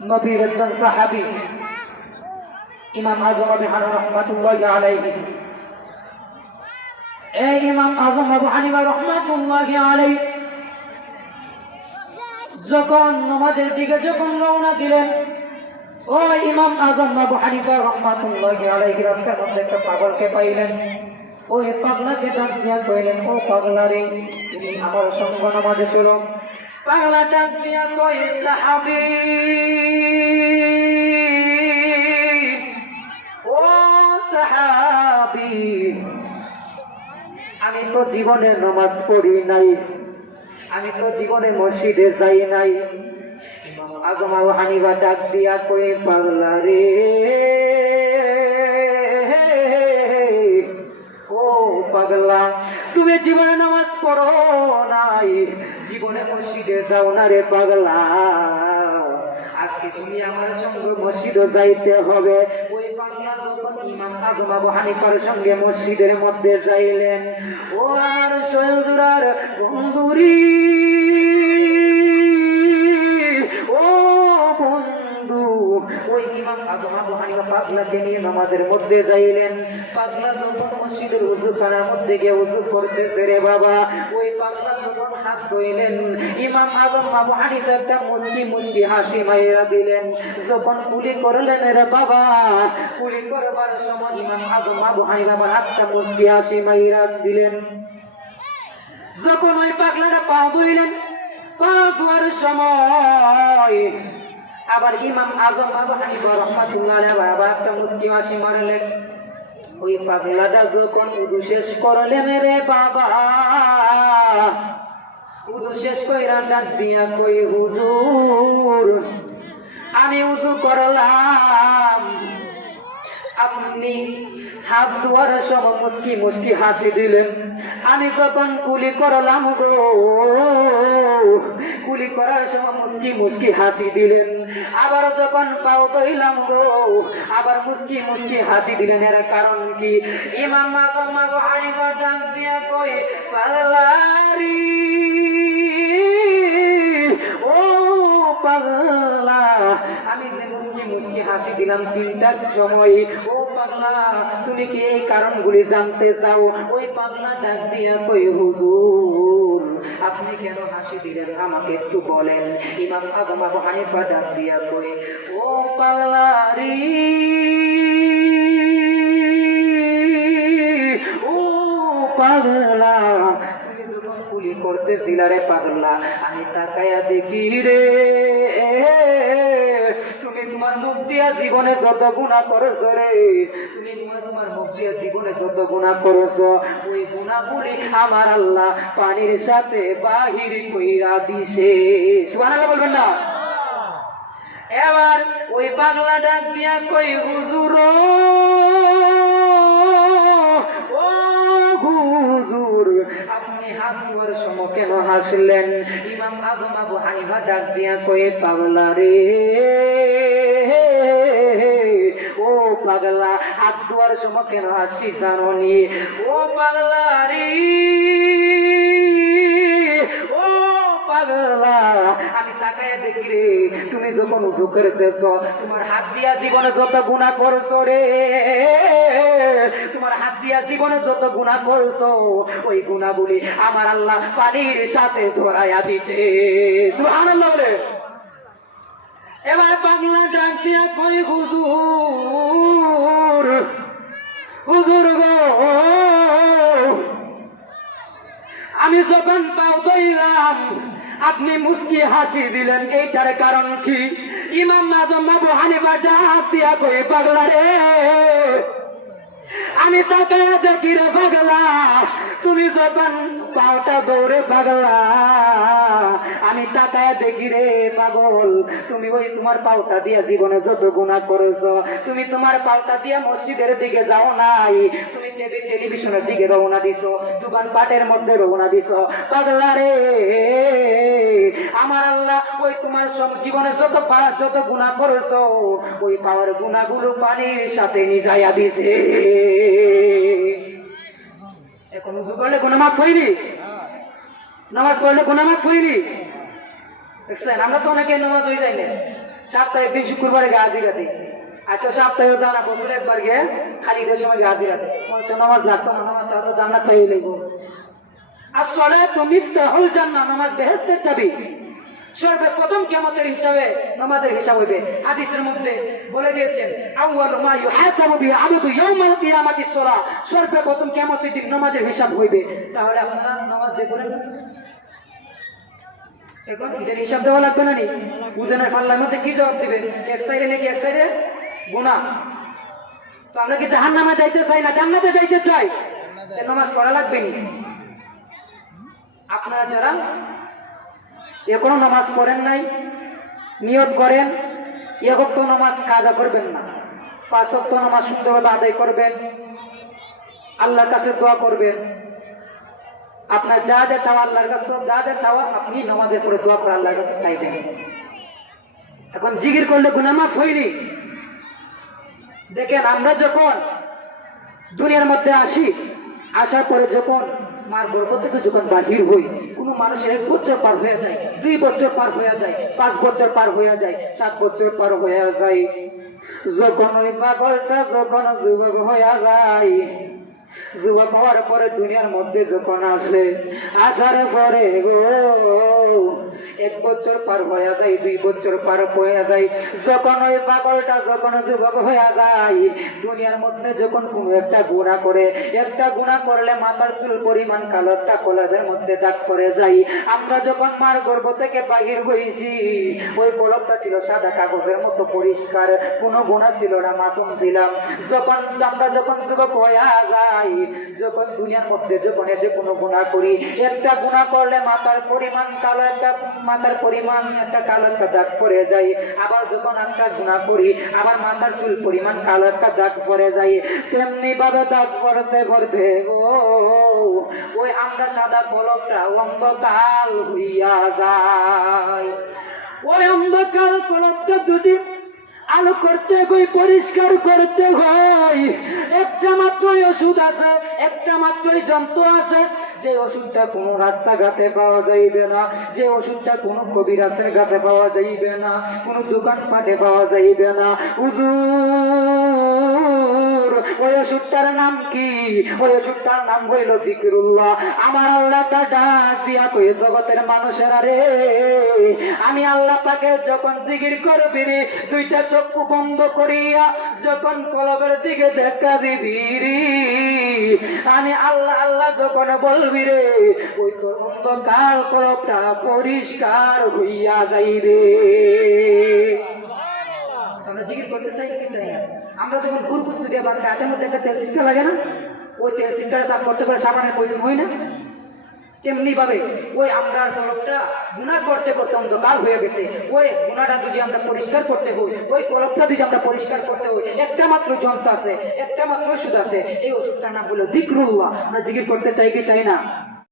নবীর একজন সাহাবী ইমাম আজম আবু হানিফা রাহমাতুল্লাহি আলাইহি। এই ইমাম আজম আবু হানিফা রাহমাতুল্লাহি আলাইহি যখন নামাজের দিকে যখন রওনা দিলেন, ও ইমাম আজম আবু হানিফা রাহমাতুল্লাহি আলাইহি রাস্তার মধ্যে একটা পাগলকে পাইলেন। ওই পাগলাকে ডাক দিয়া কইলেন, ও পাগলা রে, তুমি আমার সঙ্গ নামাজে চলো। পাগলা ডাক দিয়া কই, সাহাবী, ও সাহাবী, আমি তো জীবনে নামাজ পড়ি নাই, আমি তো জীবনে মসজিদে যাই নাই। ইমাম আজম আবু হানিফা ডাক দিয়া কই, পাগলা রে, ও পাগলা, তুমি জীবনে নামাজ পড়ো নাই, জীবনে মসজিদে যাও না রে পাগলা, আজকে তুমি আমার সঙ্গে মসজিদে যাইতে হবে। ওই পাগলা যখন ইমাম আজম আবু হানিফার সঙ্গে মসজিদের মধ্যে যাইলেন, ও আমার শৈলজুরার বন্ধুরি, ও বন্ধু, ওই ইমাম আজম আবু হানিফা পাগলাকে নিয়ে নামাজের মধ্যে যাইলেন। পাগলা যখন মসজিদের উযুখানার মধ্যে গিয়ে উযু করতেছে রে বাবা, ওই পাগলা যখন হাত ধুইলেন, ইমাম আজম আবু হানিফা একটা মুচকি মুচকি হাসি মাইরা দিলেন। যখন কুলি করলেন রে বাবা, কুলি করবার সময় ইমাম আজম আবু হানিফা হাতটা মুচকি হাসি মাইরা দিলেন। যখন ওই পাগলাটা পা ধুইলেন, পা ধোয়ার সময় আবার ইমাম আজম আবু হানিফা রাহমাতুল্লাহি আলাইহি আবার একটা মুচকি হাসি মারলেন। ওই পাগলাটা যখন উযু শেষ করলেন রে বাবা, উযু শেষ কইরা ডাক দিয়া কই, হুজুর, আমি উযু করলাম, আপনি হাত ধোয়ার সময় মুচকি মুচকি হাসি দিলেন। আমি যখন কুলি করলাম গো, কুলি করার সময় মুচকি মুচকি হাসি দিলেন। আবার যখন পাও ধইলাম গো, আবার মুচকি মুচকি হাসি দিলেন। এর কারণ কি? ইমাম আজম আবু হানিফা ডাক দিয়া কই, পাগলারি, ও পাগলা, আমি যে মুচকি মুচকি হাসি দিলাম তিনটার সময়, ও পাগলা, তুমি কি এই কারণগুলি জানতে চাও? ওই পাগলা ডাক দিয়া কই, হুজুর, আপনি কেন হাসি দিলেন আমাকে একটু বলেন। ইমাম আজম আবু হানিফা ডাক দিয়া কই, ও পাগলারি, ও পাগলা, তুমি যখন কুলি করতেছিলা রে পাগলা, আমি তাকায়া দেখি রে, তুমি তোমার মুখ দিয়া জীবনে যত গুনাহ করেছো রে, তুমি তোমার মুখ দিয়া জীবনে যত গুনাহ করেছো, ওই গুনাহগুলি আমার আল্লাহ পানির সাথে বাহির কইরা দিছে। সুবহানাল্লাহ বলবেন না? এবার ওই পাগলা ডাক দিয়া কই, হুজুর, ও হুজুর, আপনি হাত ধোয়ার সময় কেন হাসলেন? ইমাম আজম আবু হানিফা ডাক দিয়া কই, পাগলা রে, ও পাগলা, হাত ধোয়ার সময় কেন হাসি জানোনি? ও পাগলা রে, ও পাগলা, আমি তাকায় দেখি রে, তুমি যখন উযু করতেছ, তোমার হাত দিয়া জীবনে যত গুনাহ করছো রে, তোমার হাত দিয়া জীবনে যত গুনাহ করছো, ওই গুনাহগুলি আমার আল্লাহ পানির সাথে ঝরাইয়া দিছে। সুবহানাল্লাহ বলে। এবার পাগলা ডাক দিয়া কই, হুজুর, হুজুর গো, আমি যখন পাও ধইলাম আপনি মুচকি হাসি দিলেন, এইটার কারণ কি? ইমাম আজম আবু হানিফা ডাক দিয়া কই, পাগলা রে, আমি তাকায়া দেখি রে পাগলা, তুমি যখন পাওটা দৌড়ে পাগলা, আমি তাকায়া দেখি রে পাগল, তুমি ওই তোমার পাওটা দিয়া জীবনে যত গুনাহ করেছো, তুমি তোমার পাওটা দিয়া মসজিদের দিকে যাও নাই, তুমি টেলিভিশনের দিকে রওনা দিছো, দোকান পাটের মধ্যে রওনা দিছো। পাগলা রে, আমার আল্লাহ ওই তোমার সব জীবনে যত গুনাহ করেছো, ওই পাওয়ার গুনাহগুলো পানির সাথে নিজাইয়া দিছে। এখন উযু করলে গুনাহ মাফ হয়নি, নামাজ পড়লে গুনাহ মাফ হয়নি। দেখছেন, আমরা তো অনেকে নামাজ হয়ে যাই না, সপ্তাহে 1 দিন শুক্রবারে গিয়ে হাজিরা দিই। আর তো সপ্তাহে জানা বছরে একবার গিয়ে খালি ঈদের সময় গিয়ে হাজিরা দিই। বলছে নামাজ লাগতো না, নামাজ ছাড়া তো জান্নাত পাইয়ে লাগবো। আসসালাতু মিফতাহুল জান্নাহ, নামাজ বেহেশতের চাবি। সর্বপ্রথম কিয়ামতের হিসাবে নামাজের হিসাব হইবে। হাদিসের মধ্যে বলে দিয়েছেন আউয়ালু মা ইউহাসাবু বিহি আবদু ইয়াউমাল কিয়ামাতিস সালাহ, সর্বপ্রথম কিয়ামতের দিন নামাজের হিসাব হইবে। তাহলে আপনারা নামাজ যে পড়েন এখন এটার হিসাব দেওয়া লাগবে না নি? বুঝেনের পাল্লার মধ্যে কি জবাব দিবেন? এক সাইডে নাকি এক সাইডে গুনাহ। তো আমরা কি জাহান্নামে যাইতে চাই না জান্নাতে যাইতে চাই? নামাজ পড়া লাগবে নি? আপনারা যারা এখনো নামাজ পড়েন নাই, নিয়ত করেন 1 ওয়াক্ত নামাজ কাজা করবেন না, 5 ওয়াক্ত নামাজ সুন্দরভাবে আদায় করবেন, আল্লাহর কাছে দোয়া করবেন। আপনার যা যা চাওয়া আল্লাহর কাছে, যা যা চাওয়া আপনি নামাজের পরে দোয়া করে আল্লাহর কাছে চাইবেন। এখন জিকির করলে গুনাহ মাফ হয়নি। দেখেন আমরা যখন দুনিয়ার মধ্যে আসি, আসার পরে যখন মার গর্ভ থেকে যখন বাহির হই, কোন মানুষের 1 বছর পার হয়ে যায়, 2 বছর পার হয়ে যায়, 5 বছর পার হয়ে যায়, 7 বছর পার হয়ে যায়। যখন ওই পাগলটা যখন যুবক হয়ে যায়, যুবক হওয়ার পরে দুনিয়ার মধ্যে যখন আসে, আসার পরে গো 1 বছর পার হয়ে যায়, 2 বছর পার হয়ে যায়। যখন ওই পাগলটা যখন যুবক হয়ে যায়, দুনিয়ার মধ্যে যখন কোনো একটা গুনাহ করে, একটা গুনাহ করলে মাথার চুল পরিমাণ কালো একটা কলবের মধ্যে দাগ পড়ে যায়। আমরা যখন মার গর্ভ থেকে বাহির হয়েছি, ওই কলবটা ছিল সাদা কাগজের মতো পরিষ্কার, কোনো গুনাহ ছিল না, মাসুম ছিলাম। যখন আমরা যখন যুবক হয়ে যাই, যখন দুনিয়ার মধ্যে যখন এসে কোনো গুনাহ করি, একটা গুনাহ করলে মাথার পরিমাণ কালো একটা, মাথার পরিমাণ একটা কালো একটা দাগ পড়ে যায়। আবার যখন একটা গুনাহ করি, আবার মাথার চুল পরিমাণ কালো একটা দাগ পড়ে যায়। তেমনি ভাবে দাগ পড়তে পড়তে গো ওই আমরা সাদা কলমটা অন্ধকার হইয়া যায়। ওই অন্ধকার কলমটা যদি আলো করতে গই, পরিষ্কার করতে হয়, একটা মাত্রই ওষুধ আছে, একটা মাত্রই যন্ত্র আছে, যে ওষুধটা কোনো রাস্তাঘাটে পাওয়া যাইবে না, যে ওষুধটা কোনো কবিরাজের কাছে পাওয়া যাইবে না, কোনো দোকানপাটে পাওয়া যাইবে না। হুজুর ওই ওষুধটার নাম কি? ওই ওষুধটার নাম হইল যিকিরুল্লাহ। আমার আল্লাহটা ডাক দিয়া কই, জগতের মানুষেরা রে, আমি আল্লাহ পাকে যখন জিকির করবি রে, 2টা চক্ষু বন্ধ করিয়া যখন কলবের দিকে দেখা দিবি রে, আমি আল্লাহ আল্লাহ যখন বলবি রে, ওই তোর অন্ধকার কলবটা পরিষ্কার হইয়া যাইবে। আমরা জিকির করতে চাই কি চাই না? আমরা যখন গুড় পুস্তু দিয়ে বাড়তে হাতের মধ্যে একটা তেল ছিটকা লাগে না, ওই তেল ছিটকাটা সাফ করতে করে সাবানের প্রয়োজন হয় না? তেমনি ভাবে ওই আমরা কলবটা গুনাহ করতে করতে অন্ধকার হয়ে গেছে, ওই গুনাহটা যদি আমরা পরিষ্কার করতে হই, ওই কলবটা যদি আমরা পরিষ্কার করতে হই, একটা মাত্র যন্ত্র আছে, একটা মাত্র ওষুধ আছে, এই ওষুধটার নাম হলো যিকিরুল্লাহ। আমরা জিকির করতে চাই কি চাই না?